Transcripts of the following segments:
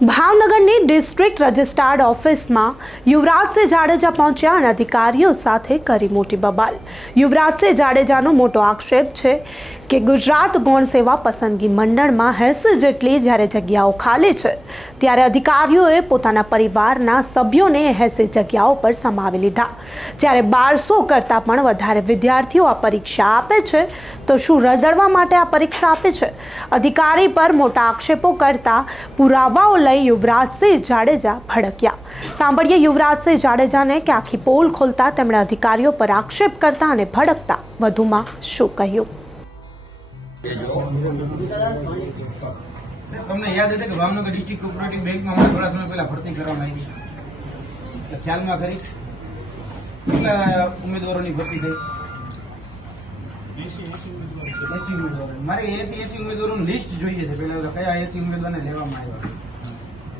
ભાવનગરની ડિસ્ટ્રિક્ટ રજિસ્ટ્રાર્ડ ઓફિસમાં યુવરાજસિંહ જાડેજા પહોંચ્યા અને અધિકારીઓ સાથે કરી મોટી બબાલ। યુવરાજસિંહ જાડેજાનો મોટો આક્ષેપ છે કે ગુજરાત ગૌણ સેવા પસંદગી મંડળમાં 80 જેટલી જ્યારે જગ્યાઓ ખાલી છે ત્યારે અધિકારીઓએ પોતાના પરિવારના સભ્યોને 80 જગ્યાઓ પર સમાવી લીધા। જ્યારે 1200 કરતાં પણ વધારે વિદ્યાર્થીઓ આ પરીક્ષા આપે છે તો શું રઝળવા માટે આ પરીક્ષા આપે છે? અધિકારી પર મોટા આક્ષેપો કરતા પુરાવાઓ લઈ યુવરાજસિંહ જાડેજા ભડક્યા। સાંભળીએ યુવરાજસિંહ જાડેજાને કે આખી પોલ ખોલતા તેમણે અધિકારીઓ પર આક્ષેપ કરતા અને ભડકતા વધુમાં શું કહ્યું। તમને યાદ હશે કે ભાવનગર ડિસ્ટ્રિક્ટ કોઓપરેટિવ બેંકમાં હમણાં થોડા સમય પહેલા ભરતી કરવામાં આવી, ખ્યાલમાં ખરી? કેટલા ઉમેદવારોની ભરતી થઈ? 80 ઉમેદવારો। મારે 80 ઉમેદવારોનું લિસ્ટ જોઈએ છે પહેલા, કયા 80 ઉમેદવારને લેવામાં આવ્યા।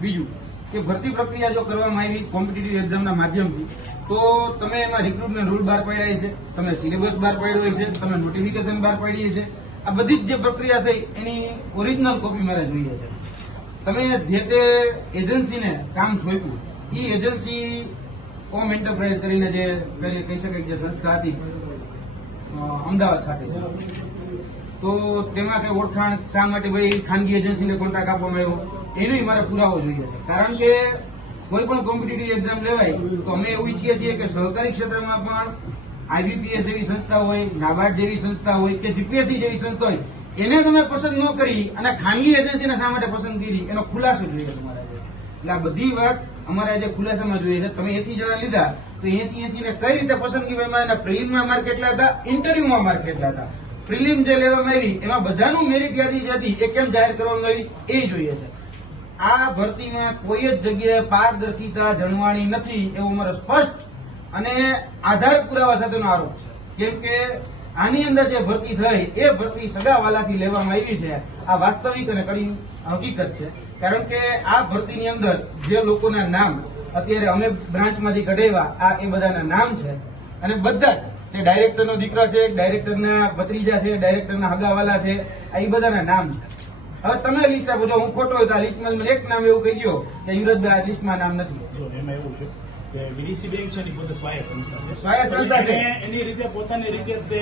બીજું કે ભરતી પ્રક્રિયા જો કરવામાં આવી કોમ્પિટિટિવ એક્ઝામના માધ્યમથી તો તમે એમાં રિક્રુટમેન્ટ રૂલ બહાર પાડ્યા છે, તમે સિલેબસ બહાર પાડ્યો છે, તમે નોટિફિકેશન બહાર પાડી છે। આ બધી જ જે પ્રક્રિયા થઈ એની ઓરિજિનલ કોપી મારે જોઈએ છે। તમે જે તે એજન્સીને કામ સોંપ્યું એ એજન્સી ઓમ એન્ટરપ્રાઇઝ કરીને જે કહી શકાય જે સંસ્થા હતી અમદાવાદ ખાતે, તો તેમાં કઈ ઓળખાણ શા માટે ભાઈ ખાનગી એજન્સીને કોન્ટ્રાક્ટ આપવામાં આવ્યો એનો મારે પુરાવો જોઈએ છે। કારણ કે કોઈ પણ કોમ્પિટિટિવ એક્ઝામ લેવાય તો અમે એવું ઈચ્છીએ છીએ કે સહકારી ક્ષેત્રમાં પણ IBPS જેવી સંસ્થા હોય, નાબાર્ડ જેવી સંસ્થા હોય કે જીપીએસસી જેવી સંસ્થા હોય એને તમે પસંદ ન કરી અને ખાનગી એજન્સીને શા માટે પસંદ કરી એનો ખુલાસો જોઈએ તમારે। એટલે આ બધી વાત અમારે આજે ખુલાસામાં જોઈએ છે। તમે 80 જણા લીધા તો 80 ને કઈ રીતે પસંદગી કરવામાં એના પ્રિલિમમાં માર્ક કેટલા હતા, ઇન્ટરવ્યુમાં માર્ક કેટલા હતા, પ્રિલિમ જે લેવામાં આવી એમાં બધાનું મેરિટ યાદી જે હતી એ કેમ જાહેર કરવામાં આવી એ જોઈએ છે। આ ભરતીમાં કોઈ જ જગ્યાએ પારદર્શિતા જણવાણી નથી એવો મારો સ્પષ્ટ અને આધાર પુરાવા સાથેનો આરોપ છે। કેમ કે આની અંદર જે ભરતી થઈ એ ભરતી સગાવાલાથી લેવામાં આવી છે। આ વાસ્તવિક અને કડી હકીકત છે। કારણ કે આ ભરતીની અંદર જે લોકોના નામ અત્યારે અમે બ્રાન્ચમાંથી કઢાવ્યા આ એ બધાના નામ છે અને બધા જે ડાયરેક્ટરનો દીકરા છે, ડાયરેક્ટરના ભત્રીજા છે, ડાયરેક્ટરના હગાવાલા છે, આ એ બધાના નામ છે। હવે તમે લિસ્ટ આપો, જો હું ખોટો હોય તો આ લિસ્ટમાં મને એક નામ એવું કહી દો કે યુવરાજભાઈ આ લિસ્ટમાં નામ નથી। જો એમાં એવું છે કે બીડીસી બેંક છે ને પોતે સ્વાયત્ત સંસ્થા છે, સ્વાયત્ત સંસ્થા છે, એની રીતે પોતાની રીતે તે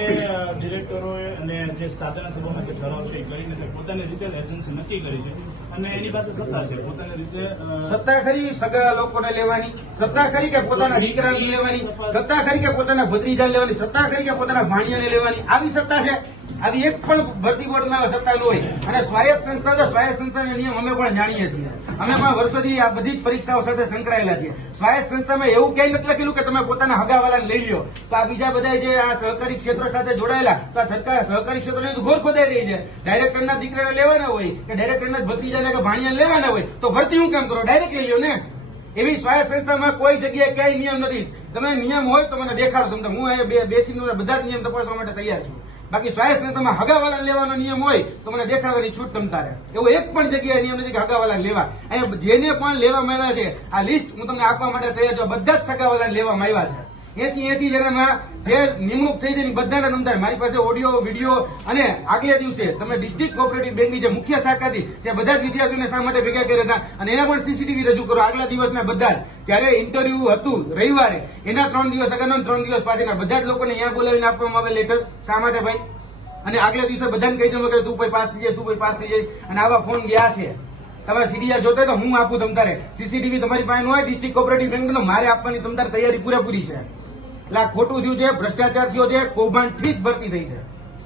ડિરેક્ટરોએ અને જે સાધારણ સભામાં જે ઠરાવ છે એ કરીને પોતાની રીતે એજન્સી નક્કી કરી છે અને એની પાસે સત્તા છે પોતાની રીતે। સત્તા ખરી સગા લોકોને લેવાની, સત્તા ખરી કે પોતાના દીકરાને લેવાની, સત્તા ખરી કે પોતાના ભત્રીજાને લેવાની, સત્તા ખરી કે પોતાના ભાણિયાને લેવાની, આવી સત્તા છે? આવી એક પણ ભરતી બોર્ડમાં સત્તા ન હોય। અને સ્વાયત્ત સંસ્થા તો સ્વાયત્ત સંસ્થાના નિયમ અમે પણ જાણીએ છીએ, અમે પણ વર્ષોથી આ બધી જ પરીક્ષાઓ સાથે સંકળાયેલા છીએ। સ્વાયત્ત સંસ્થામાં એવું ક્યાંય નથી લખેલું કે તમે પોતાના હગાવાલાને લઈ લો। તો આ બીજા બધા જે આ સહકારી ક્ષેત્ર સાથે જોડાયેલા તો આ સરકાર સહકારી ક્ષેત્રની તો ઘોર ખોદાઈ રહી છે। ડાયરેક્ટરના દીકરાને લેવાના હોય કે ડાયરેક્ટરના ભત્રીજાને કે ભાણિયાને લેવાના હોય તો ભરતી હું કેમ કરો, ડાયરેક્ટ લઈ લો ને। એવી સ્વાયત્ત સંસ્થામાં કોઈ જગ્યાએ ક્યાંય નિયમ નથી। તમે નિયમ હોય તો મને દેખાડો, તમને હું અહીંયા બેસીને બધા જ નિયમ તપાસવા માટે તૈયાર છું। બાકી સ્વાયત્ત સંસ્થામાં હગાવાલા લેવાનો નિયમ હોય તો મને દેખાડવાની છૂટ તમતા રહે। એવો એક પણ જગ્યાએ નિયમ નથી કે હગાવાલા લેવા। અહીંયા જેને પણ લેવામાં આવ્યા છે આ લિસ્ટ હું તમને આપવા માટે તૈયાર છું, બધા જ સગાવાલા લેવામાં આવ્યા છે। 80 જણામાં જે નિમણૂક થઈ છે બધાના તમતાર મારી પાસે ઓડિયો વિડીયો અને આગલા દિવસે તમે ડિસ્ટ્રિક્ટ કોઓપરેટિવ બેંકની જે મુખ્ય શાખા હતી ત્યાં બધા જ વિદ્યાર્થીઓને શા માટે ભેગા કર્યા હતા અને એના પણ સીસીટીવી રજૂ કરો આગલા દિવસના બધા જ। જ્યારે ઇન્ટરવ્યુ હતું રવિવારે એના 3 દિવસ આગળના 3 દિવસ પાછળના બધા જ લોકોને અહીંયા બોલાવીને આપવામાં આવે લેટર, શા માટે ભાઈ? અને આગલા દિવસે બધાને કહી દઉં કે તું ભાઈ પાસ થઈ જાય, તું ભાઈ પાસ થઈ જાય। અને આવા ફોન ગયા છે, તમારે સીડીઆર જોતા તો હું આપું તમતારે, સીસીટીવી તમારી પાસે ન હોય ડિસ્ટ્રિક્ટ કોઓપરેટિવ બેંકનો મારે આપવાની તમતાર તૈયારી પૂરેપૂરી છે। એટલે આ ખોટું થયું છે, ભ્રષ્ટાચાર થયો છે, કૌભાંડથી જ ભરતી થઈ છે।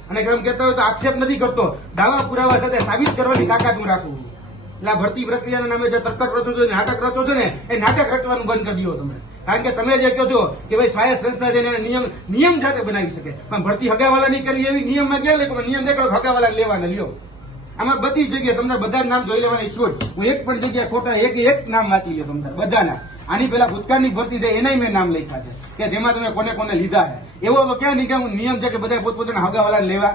અને એમ કહેતા હોય તો આક્ષેપ નથી કરતો, દાવા પુરાવા સાથે સાબિત કરવાની તાકાત હું રાખું છું। એટલે આ ભરતી પ્રક્રિયાના નામે જે તર્કટ રચો છો, નાટક રચો છો ને એ નાટક રચવાનું બંધ કરી દો તમે। કારણ કે તમે જે કહો છો કે ભાઈ સ્વાયત્ત સંસ્થા છે નિયમ જાતે બનાવી શકે પણ ભરતી હગાવાલા નહીં કરી એવી નિયમમાં ક્યાં લખ્યું? નિયમ દેખાડો હગાવાલા લેવાના લ્યો। આમાં બધી જગ્યાએ તમને બધા નામ જોઈ લેવાની છૂટ। હું એક પણ જગ્યાએ ખોટા એક નામ વાંચી લ્યો તમને બધાના। આની પેલા ભૂતકાળની ભરતી થઈ એનાય મેં નામ લખ્યા છે કે જેમાં તમે કોને કોને લીધા છે। એવો તો ક્યાં નિયમ છે કે બધા પોતપોતાના હગાવાલા લેવા?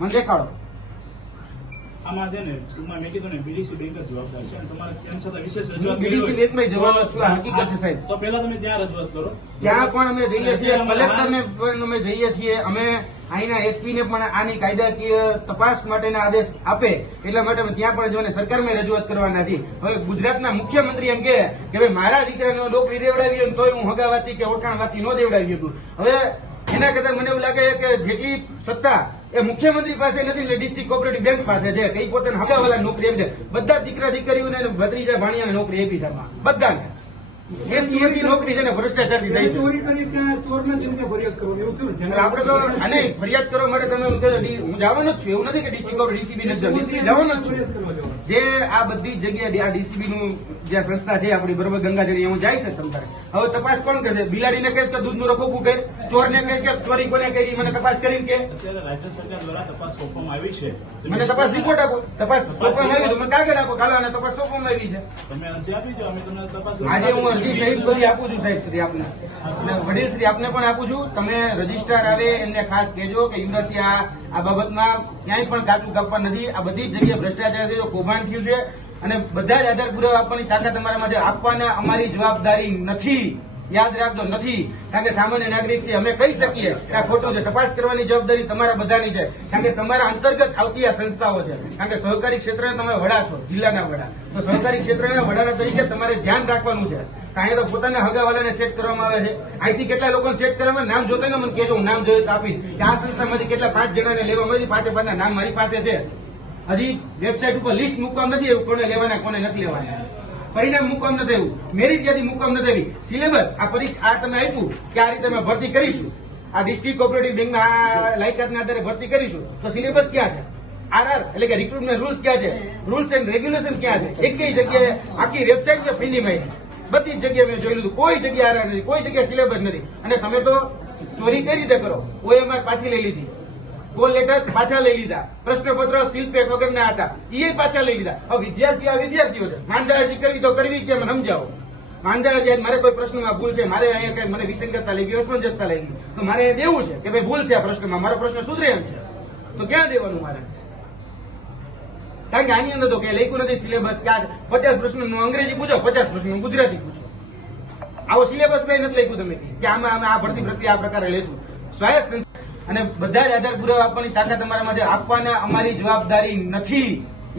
મને દેખાડો। આમાં છે ને ટૂંકમાં મેં કીધું ને બીડીસી બેંક જ જવાબદાર છે અને તમારે તેમ છતાં વિશેષ રજૂઆત બીડીસી બેંકમાં જવાનો છું, આ હકીકત છે સાહેબ। તો પહેલા તમે ત્યાં રજૂઆત કરો, ત્યાં પણ અમે જઈએ છીએ, કલેક્ટરને પણ અમે જઈએ છીએ, અમે અહીંના એસપી ને પણ આની કાયદાકીય તપાસ માટેના આદેશ આપે એટલા માટે અમે ત્યાં પણ જો સરકારમાં રજૂઆત કરવાના છીએ. હવે ગુજરાતના મુખ્યમંત્રી એમ કે ભાઈ મારા દીકરાનો નોકરી દેવડાવી હોય તોય હું હગાવાથી કે ઓળખાણવાથી ન દેવડાવી શકું. હવે એના કરતા મને એવું લાગે કે જેટલી સત્તા એ મુખ્યમંત્રી પાસે નથી એટલે ડિસ્ટ્રિક્ટ કોઓપરેટિવ બેંક પાસે છે. કઈ પોતાના હગાવાલા નોકરી આપી દે. બધા દીકરા દીકરીઓને ભત્રીજા ભાણિયાને નોકરી આપી છે બધાને. 80 નોકરી છે ને ભ્રષ્ટાચારથી થઈ છે. ચોરી કરી ત્યાં ચોરને જેમ કે ફરિયાદ કરવાની એવું કેવું છે? આપણે તો આને ફરિયાદ કરવા માટે તમે હું જવાનો જ છું. એવું નથી કે ડિસ્ટ્રિક્ટ કોર્ટ ડીસીબી નથી ડીસીબી જવાનો જ છું. ફરિયાદ કરવા જવાનું. જે આ બધી જગ્યાએ આ ડીસીબી નું જે સંસ્થા છે આપણી બરોબર ગંગાજળ હું જાય છે તમ તારે. હવે તપાસ કોણ કરશે? બિલાડીને કહેશ કે દૂધનું રખોપું કરે, ચોરને કહે કે ચોરી કોને કરી મને તપાસ કરીને કે અત્યારે રાજ્ય સરકાર દ્વારા તપાસ સોંપવામાં આવી છે. મને તપાસ રિપોર્ટ આપો. તપાસ સોંપવામાં આવી તો મને કાગળ આપો. કાલો અને તપાસ સોંપવામાં આવી છે. તમે અરજી આપી દો, અમે તમને તપાસ આજે હું અરજી સહિત બધી આપું છું સાહેબ શ્રી આપને અને વડીલ શ્રી આપને પણ આપું છું. તમે રજીસ્ટ્રાર આવે એમને ખાસ કહેજો કે યુવરાજસિંહ આ બાબતમાં ક્યાંય પણ કાચું કાપવા નથી. આ બધી જ જગ્યાએ ભ્રષ્ટાચાર થયો, કૌભાંડ થયું છે અને બધા જ આધાર પુરાવા આપવાની તાકાત અમારામાં છે. આપવાના અમારી જવાબદારી નથી. યાદ રાખજો નથી. કારણ કે સામાન્ય નાગરિક છે અમે કહી શકીએ કે આ ખોટું છે. તપાસ કરવાની જવાબદારી તમારા બધાની છે. કારણ કે તમારા અંતર્ગત આવતી આ સંસ્થાઓ છે. કારણ કે સહકારી ક્ષેત્રના તમે વડા છો, જિલ્લાના વડા. તો સહકારી ક્ષેત્રના વડાના તરીકે તમારે ધ્યાન રાખવાનું છે. અહીંયા તો પોતાના હગાવાલાને સેટ કરવામાં આવે છે. અહીંથી કેટલા લોકોને સેટ કરવામાં નામ જોતા ને મને કહેજો, હું નામ જોયું તો આપીશ કે આ સંસ્થામાંથી કેટલા 5 જણાને લેવામાં આવી. 5 નામ મારી પાસે છે. હજી વેબસાઇટ ઉપર લિસ્ટ મૂકવામાં નથી એવું કોને લેવાના કોને નથી લેવાના. પરિણામ મૂકવામાં નથી આવ્યું. મેરિટ યાદી મૂકવામાં નથી આવી. સિલેબસ આ પરીક્ષા આ તમે આપ્યું કે આ રીતે અમે ભરતી કરીશું. આ ડિસ્ટ્રિક્ટ કોઓપરેટિવ બેંકમાં આ લાયકાતના આધારે ભરતી કરીશું. તો સિલેબસ ક્યાં છે? આરઆર એટલે કે રિક્રુટમેન્ટ રૂલ્સ ક્યાં છે? રૂલ્સ એન્ડ રેગ્યુલેશન ક્યાં છે? એક કઈ જગ્યાએ આખી વેબસાઇટ છે ફીની માહિતી બધી જ જગ્યાએ મેં જોઈ લીધું. કોઈ જગ્યાએ આરઆર નથી, કોઈ જગ્યાએ સિલેબસ નથી. અને તમે તો ચોરી કઈ રીતે કરો? ઓએમઆર પાછી લઈ લીધી, કોલ લેટર પાછા લઈ લીધા, પ્રશ્નપત્ર સીલ પેક વગરના હતા એ પાછા લઈ લીધા. હવે વિદ્યાર્થીઓ આ વિદ્યાર્થીઓ છે. માંદા અરજી કરવી તો કરવી કેમ સમજાવો. માંદા અરજી મારે કોઈ પ્રશ્નમાં ભૂલ છે, મારે અહીંયા કઈ મને વિસંગતતા લાગી, અસમંજસતા લાગી તો મારે દેવું છે કે ભાઈ ભૂલ છે આ પ્રશ્નમાં, મારો પ્રશ્ન સુધરે એમ છે તો ક્યાં દેવાનું મારે? કારણ કે આની અંદર તો કઈ લખ્યું નથી સિલેબસ ક્યાં છે. 50 પ્રશ્નનું અંગ્રેજી પૂછો, 50 પ્રશ્નનું ગુજરાતી પૂછો. આવો સિલેબસ કઈ નથી લખ્યું તમે કે આમાં અમે આ ભરતી પ્રક્રિયા આ પ્રકારે લેશું. સ્વાયત્ત અને બધા જ આધાર પુરાવા આપવાની તાકાત અમારામાં છે. આપવાના અમારી જવાબદારી નથી.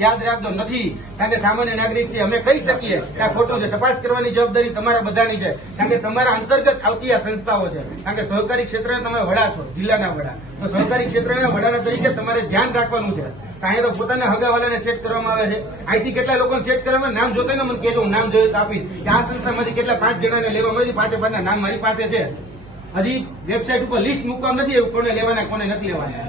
યાદ રાખજો નથી. કારણ કે સામાન્ય નાગરિક છે અમે કહી શકીએ કે આ ખોટું છે. તપાસ કરવાની જવાબદારી તમારા બધાની છે. કારણ કે તમારા અંતર્ગત આવતી આ સંસ્થાઓ છે. કારણ કે સહકારી ક્ષેત્રના તમે વડા છો, જિલ્લાના વડા. તો સહકારી ક્ષેત્રના વડાના તરીકે તમારે ધ્યાન રાખવાનું છે. અહીંયા તો પોતાના હગાવાલાને સેટ કરવામાં આવે છે. અહીંથી કેટલા લોકોને સેટ કરવામાં નામ જોતા ને મને કહેજો, હું નામ જોયું તો આપીશ કે આ સંસ્થામાંથી કેટલા 5 જણાને લેવામાં આવી. 5 નામ મારી પાસે છે. હજી વેબસાઇટ ઉપર લિસ્ટ મૂકવામાં નથી આવ્યું કોને લેવાના કોને નથી લેવાના.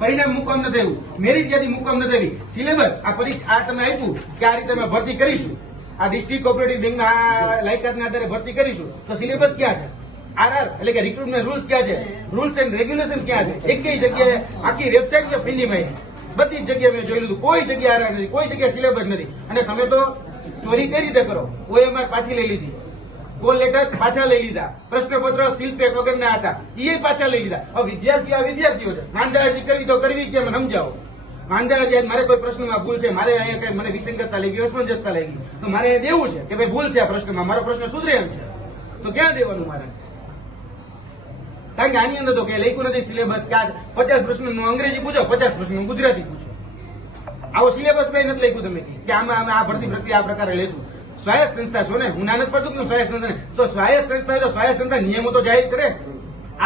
પરિણામ મૂકવામાં નથી આવ્યું. મેરિટ યાદી મૂકવામાં નથી આવી. સિલેબસ આ પરીક્ષા આ તમે આપ્યું કે આ રીતે અમે ભરતી કરીશું. આ ડિસ્ટ્રિક્ટ કોઓપરેટિવ બેંકમાં આ લાયકાતના આધારે ભરતી કરીશું. તો સિલેબસ ક્યાં છે? આરઆર એટલે કે રિક્રુટમેન્ટ રૂલ્સ ક્યાં છે? રૂલ્સ એન્ડ રેગ્યુલેશન ક્યાં છે? એક કઈ જગ્યાએ આખી વેબસાઇટ છે ફીની માહિતી બધી જ જગ્યાએ મેં જોઈ લીધું. કોઈ જગ્યાએ આરઆર નથી, કોઈ જગ્યાએ સિલેબસ નથી. અને તમે તો ચોરી કઈ રીતે કરો? ઓએમઆર પાછી લઈ લીધી, કોલ લેટર પાછા લઈ લીધા, પ્રશ્નપત્ર સીલ પેક વગરના હતા એ પાછા લઈ લીધા. હવે વિદ્યાર્થીઓ આ વિદ્યાર્થીઓ છે. માંદા અરજી કરવી તો કરવી કેમ સમજાવો. માંદા અરજી મારે કોઈ પ્રશ્નમાં ભૂલ છે, મારે અહીંયા કઈ મને વિસંગતતા લાગી, અસમંજસતા લાગી તો મારે દેવું છે કે ભાઈ ભૂલ છે આ પ્રશ્નમાં, મારો પ્રશ્ન સુધરે એમ છે તો ક્યાં દેવાનું મારે? કારણ કે આની અંદર તો કઈ લખ્યું નથી સિલેબસ ક્યાં છે. 50 પ્રશ્નનું અંગ્રેજી પૂછો, 50 પ્રશ્નનું ગુજરાતી પૂછો. આવો સિલેબસ કઈ નથી લખ્યું તમે કે આમાં અમે આ ભરતી પ્રક્રિયા આ પ્રકારે લેશું. સ્વાયત્ત સંસ્થા છો ને, હું નાનક પડતું કે સ્વાયત્ત સંસ્થા તો સ્વાયત્ત સંસ્થા તો સ્વાયત્ત સંસ્થા નિયમો તો જાહેર કરે.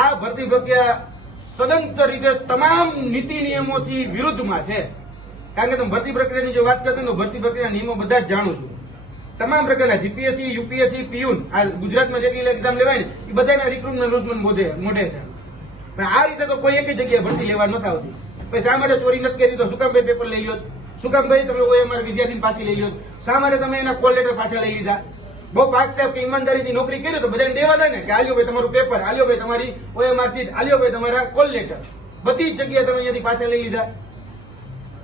આ ભરતી પ્રક્રિયા સદંતર રીતે તમામ નીતિ નિયમોથી વિરુદ્ધમાં છે. કારણ કે તમે ભરતી પ્રક્રિયાની જો વાત કરતો તો ભરતી પ્રક્રિયા નિયમો બધા જ જાણું છું. તમામ પ્રકારના જીપીએસસી, યુપીએસસી, પીયુન આ ગુજરાતમાં જેટલી એક્ઝામ લેવાય ને એ બધાના રિક્રુટમેન્ટ રૂલ્સ મોઢે છે. પણ આ રીતે તો કોઈ એક જગ્યાએ ભરતી લેવા નથી આવતી. પછી શા માટે ચોરી નથી કરી તો શું કામ પેપર લઈ લ્યો? શું કામ ભાઈ તમે ઓએમઆર વિદ્યાર્થી પાછી લઈ લ્યો? શા માટે તમે એના કોલ લેટર પાછા લઈ લીધા? બહુ પાક સાહેબ કે ઈમાનદારીથી નોકરી કરી તો બધાને દેવા દે ને કે આલ્યો ભાઈ તમારું પેપર, આલ્યો ભાઈ તમારી ઓએમઆર સીટ, આલ્યો ભાઈ તમારા કોલ લેટર. બધી જ જગ્યાએ તમે અહીંયાથી પાછા લઈ લીધા.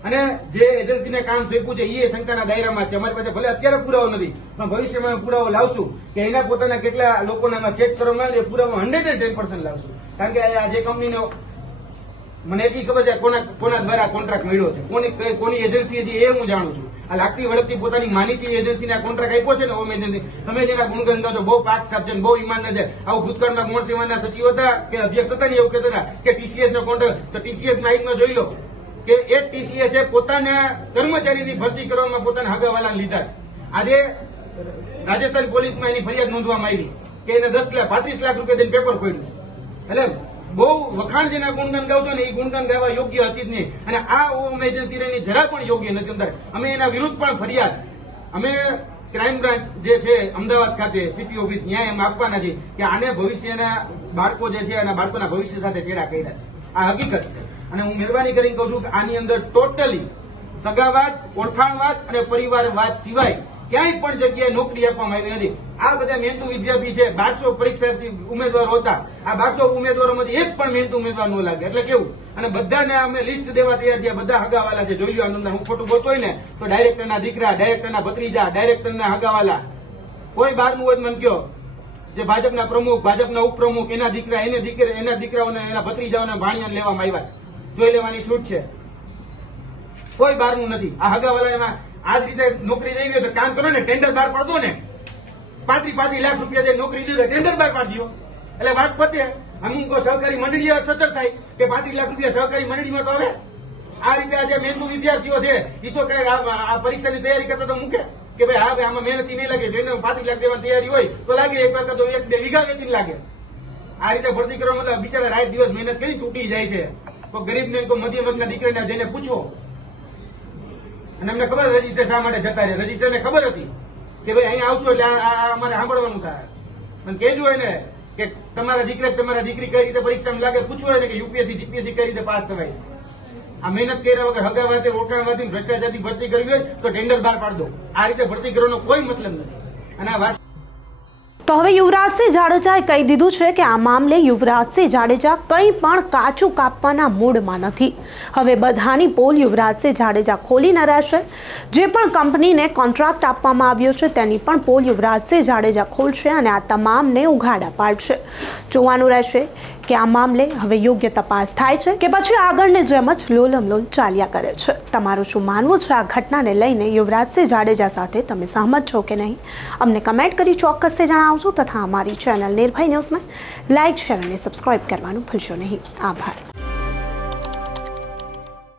અને જે એજન્સીને કામ સોંપ્યું છે એ શંકાના દાયરામાં છે. અમારી પાસે ભલે અત્યારે પુરાવો નથી પણ ભવિષ્યમાં પુરાવો લાવશું કે એના પોતાના કેટલા લોકોના સેટ કરવામાં આવે એ પુરાવો 110% લાવશું. કારણ કે આ જે કંપનીનો મને એટલી ખબર છે કોના દ્વારા કોન્ટ્રાક્ટ મળ્યો છે, કોની એજન્સી છે એ હું જાણું છું. આ લાગતી વળગતી પોતાની માનીતી એજન્સીને આ કોન્ટ્રાક્ટ આપ્યો છે ને હોમ એજન્સી, તમે જેના ગુણગાન ગાઓ છો, બહુ પાક સાફ છે, બહુ ઈમાનદાર છે. આવું ભૂતકાળમાં ગૌણ સેવાના સચિવ હતા કે અધ્યક્ષ હતા ને એવું કહેતા હતા કે ટીસીએસ નો કોન્ટ્રાક્ટ, તો ટીસીએસ ના આઈમાં જોઈ લો કે એક ટીસીએસ એ પોતાના કર્મચારીની ભરતી કરવામાં પોતાના હગાવાલાને લીધા છે. આજે રાજસ્થાન પોલીસમાં એની ફરિયાદ નોંધવામાં આવી કે એને 35 લાખ રૂપિયા દઈને પેપર ખોલ્યું. એટલે બહુ વખાણ જેના ગુણગાન ગાવ છો ને એ ગુણગાન ગાવા યોગ્ય હતી જ નહીં. અને આ હોમ એજન્સી એની જરા પણ યોગ્ય નથી. અંદર અમે એના વિરુદ્ધ પણ ફરિયાદ, અમે ક્રાઇમ બ્રાન્ચ જે છે અમદાવાદ ખાતે સીપી ઓફિસ ન્યાય એમ આપવાના છે કે આને ભવિષ્યના બાળકો જે છે એના બાળકોના ભવિષ્ય સાથે છેડા કર્યા છે. આ હકીકત છે. અને હું મહેરબાની કરીને કહું છું કે આની અંદર ટોટલી સગાવાદ, ઓળખાણવાદ અને પરિવારવાદ સિવાય ક્યાંય પણ જગ્યાએ નોકરી આપવામાં આવી નથી. આ બધા મહેનતુ વિદ્યાર્થી છે, 1200 પરીક્ષાર્થી ઉમેદવારો હતા. આ 1200 ઉમેદવારોમાંથી એક પણ મહેનતુ ઉમેદવાર ન લાગે. એટલે કેવું? અને બધાને અમે લિસ્ટ દેવા તૈયાર થયા. બધા હગાવાલા છે, જોઈ લો. આનંદ હું ખોટું બોલતો હોય ને તો ડાયરેક્ટરના દીકરા, ડાયરેક્ટરના ભત્રીજા, ડાયરેક્ટરના હગાવાલા, કોઈ બહારનું હોય મને કયો, જે ભાજપના પ્રમુખ, ભાજપના ઉપપ્રમુખ, એના દીકરા, એના દીકરાઓને, એના ભત્રીજાઓને ભાણિયાને લેવામાં આવ્યા છે. જોઈ લેવાની છૂટ છે. કોઈ બહારનું નથી. આ હગાવાલા આ જ રીતે નોકરી દઈ ગયો તો કામ કરો ને, ટેન્ડર બહાર પાડો ને. 35 લાખ રૂપિયા જે નોકરી દીધો ટેન્ડર બહાર પાડી દો એટલે વાત પતે. અમુક સહકારી મંડળી સતર્ક થાય કે 35 લાખ રૂપિયા સહકારી મંડળીમાં તો આવે. આ રીતે આ જે મહેનતુ વિદ્યાર્થીઓ છે એ તો કઈ આ પરીક્ષાની તૈયારી કરતા તો મૂકે કે ભાઈ હા ભાઈ આમાં મહેનત નહીં લાગે, જોઈને 35 લાખ દેવાની તૈયારી હોય તો લાગે, એક વાર તો 1-2 વીઘા વેચીને લાગે. આ રીતે ભરતી કરવા મતલબ બિચારા રાત દિવસ મહેનત કરી તૂટી જાય છે. તો ગરીબને કોઈ મધ્યમ વર્ગના દીકરાને જઈને પૂછો. અને અમને ખબર રજીસ્ટર શા માટે જતા રહે. રજીસ્ટરને ખબર હતી કે ભાઈ અહીંયા આવશો એટલે અમારે સાંભળવાનું થાય. પણ કહેજો એને કે તમારા દીકરા તમારા દીકરી કઈ રીતે પરીક્ષામાં લાગે, પૂછવું એને કે યુપીએસસી જીપીએસસી કઈ રીતે પાસ થવાય છે. આ મહેનત કર્યા વગર હગાવાથી રોકાણવાથી ભ્રષ્ટાચારથી ભરતી કરવી હોય તો ટેન્ડર બહાર પાડ દો. આ રીતે ભરતી કરવાનો કોઈ મતલબ નથી. અને આ તો હવે યુવરાજસિંહ જાડેજાએ કહી દીધું છે કે આ મામલે યુવરાજસિંહ જાડેજા કંઈ પણ કાચું કાપવાના મૂડમાં નથી. હવે બધાની પોલ યુવરાજસિંહ જાડેજા ખોલીને રહેશે. જે પણ કંપનીને કોન્ટ્રાક્ટ આપવામાં આવ્યો છે તેની પણ પોલ યુવરાજસિંહ જાડેજા ખોલશે અને આ તમામને ઉઘાડા પાડશે. જોવાનું રહેશે કે આ મામલે હવે યોગ્ય તપાસ થાય છે કે પછી આગળને જેમ જ લોલમલોલ ચાલ્યા કરે છે. તમારું શું માનવું છે આ ઘટનાને લઈને? યુવરાજસિંહ જાડેજા સાથે તમે સહમત છો કે નહીં? અમને કમેન્ટ કરી ચોક્કસથી જણાવજો તથા અમારી ચેનલ નિર્ભય ન્યૂઝને લાઇક, શેર અને સબસ્ક્રાઇબ કરવાનું ભૂલશો નહીં. આભાર.